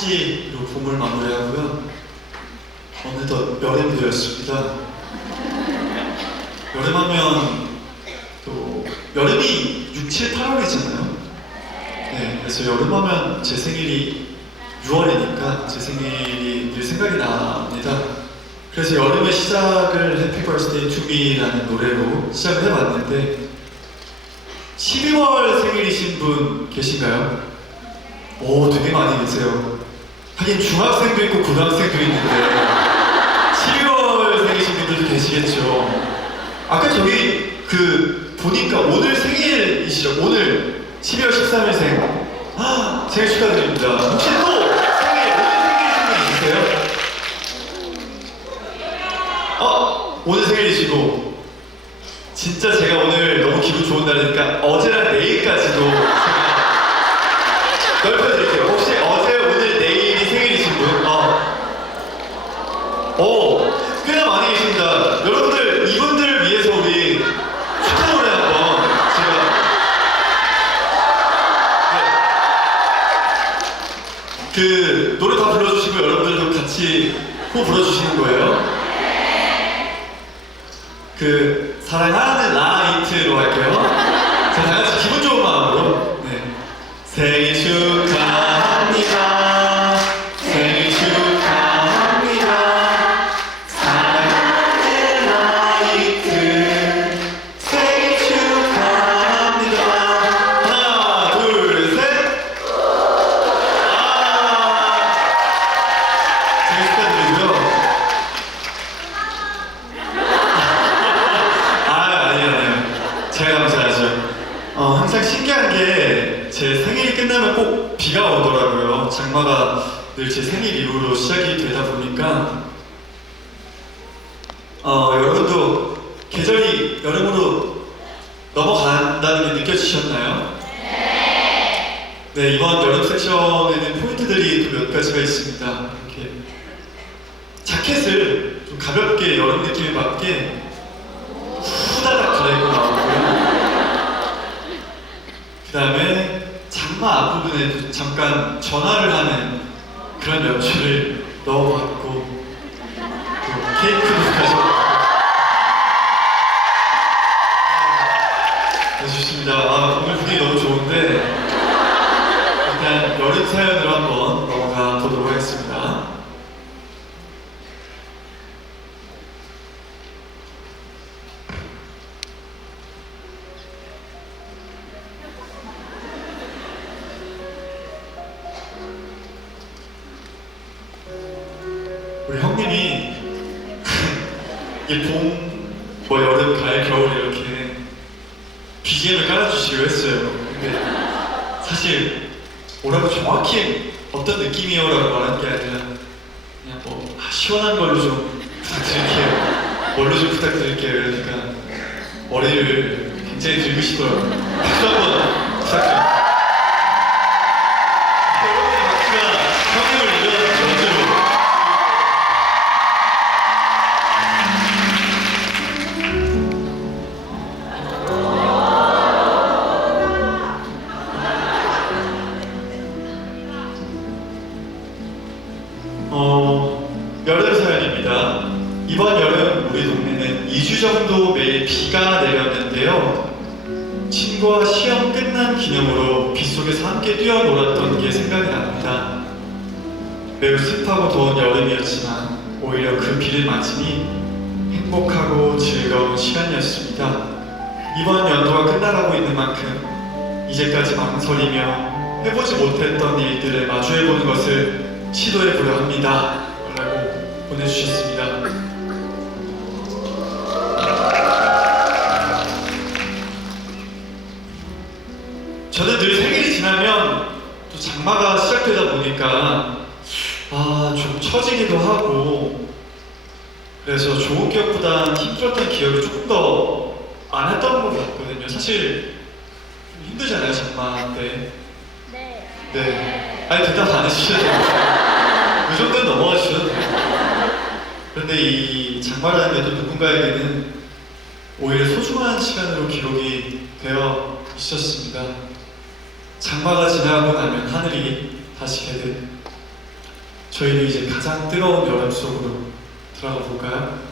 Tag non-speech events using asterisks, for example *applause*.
한지로 봄을 마무리하고요. 어느덧 여름이 되었습니다. 여름하면 또 여름이 6, 7, 8월이잖아요. 네, 그래서 여름하면 제 생일이 6월이니까 제 생일이 늘 생각이 납니다. 그래서 여름의 시작을 Birthday to Me라는 노래로 시작을 해봤는데 12월 생일이신 분 계신가요? 오, 되게 많이 계세요. 하긴 중학생도 있고 고등학생도 있는데 12월 생이신 분들도 계시겠죠. 아까 저기 그 보니까 오늘 생일이시죠? 오늘 12월 13일생 아, 생일 축하드립니다. 혹시 또 생일 오늘 생일이신 분 있으세요? 어 오늘 생일이시고 진짜 제가 오늘 너무 기분 좋은 날이니까 어제랑 내일까지도 제가 넓혀드릴게요. 혹시 어제 오늘 내일이 생일이신 분? 어. 오, 꽤나 많이 계십니다. 여러분들, 이분들을 위해서 우리 축하 노래 한번 제가. 네. 그, 노래 다 불러주시고 여러분들도 같이 호 불러주시는 거예요. 그, 사랑하는 라이트로 할게요. 어, 항상 신기한 게 제 생일이 끝나면 꼭 비가 오더라고요. 장마가 늘 제 생일 이후로 시작이 되다 보니까 어, 여러분도 계절이 여름으로 넘어간다는 게 느껴지셨나요? 네, 이번 여름 섹션에는 포인트들이 또몇 가지가 있습니다. 이렇게 자켓을 좀 가볍게 여름 느낌에 맞게 후다닥 갈아입고 나오고요. 그 다음에 장마 앞부분에 잠깐 전화를 하는 그런 연출을 넣어봤고 또 케이크도 가져왔고 네, 좋습니다. 아, 오늘 분위기 너무 좋은데 일단 여름 사연으로 우리 형님이 *laughs* 이 봄, 뭐 여름, 가을, 겨울 이렇게 BGM을 깔아주시기로 했어요. 근데 사실 뭐라고 정확히 어떤 느낌이요라고 말한 게 아니라 그냥 뭐 아, 시원한 걸로 좀 부탁드릴게요. 뭘로 좀 부탁드릴게요. 이러니까 머리를 굉장히 긁으시더라고요. 박수 한번 부탁드립니다. 이번 여름 우리 동네는 2주 정도 매일 비가 내렸는데요. 친구와 시험 끝난 기념으로 빗속에서 함께 뛰어놀았던 게 생각이 납니다. 매우 습하고 더운 여름이었지만 오히려 그 비를 맞으니 행복하고 즐거운 시간이었습니다. 이번 연도가 끝나가고 있는 만큼 이제까지 망설이며 해보지 못했던 일들을 마주해보는 것을 시도해보려 합니다. 라고 보내주셨습니다. 장마가 시작되다 보니까 아, 좀 처지기도 하고 그래서 좋은 기억보다 힘들었던 기억이 조금 더 많았던 것 같거든요. 사실 좀 힘들잖아요, 장마 때. 네. 네. 아니 안 해주셔도 돼요. 그 정도는 넘어가 주셔도 돼요. 그런데 이 장마라는 게 또 누군가에게는 오히려 소중한 시간으로 기록이 되어 있었습니다. 장마가 지나고 나면 하늘이 다시 개듯 저희는 이제 가장 뜨거운 여름 속으로 들어가 볼까요?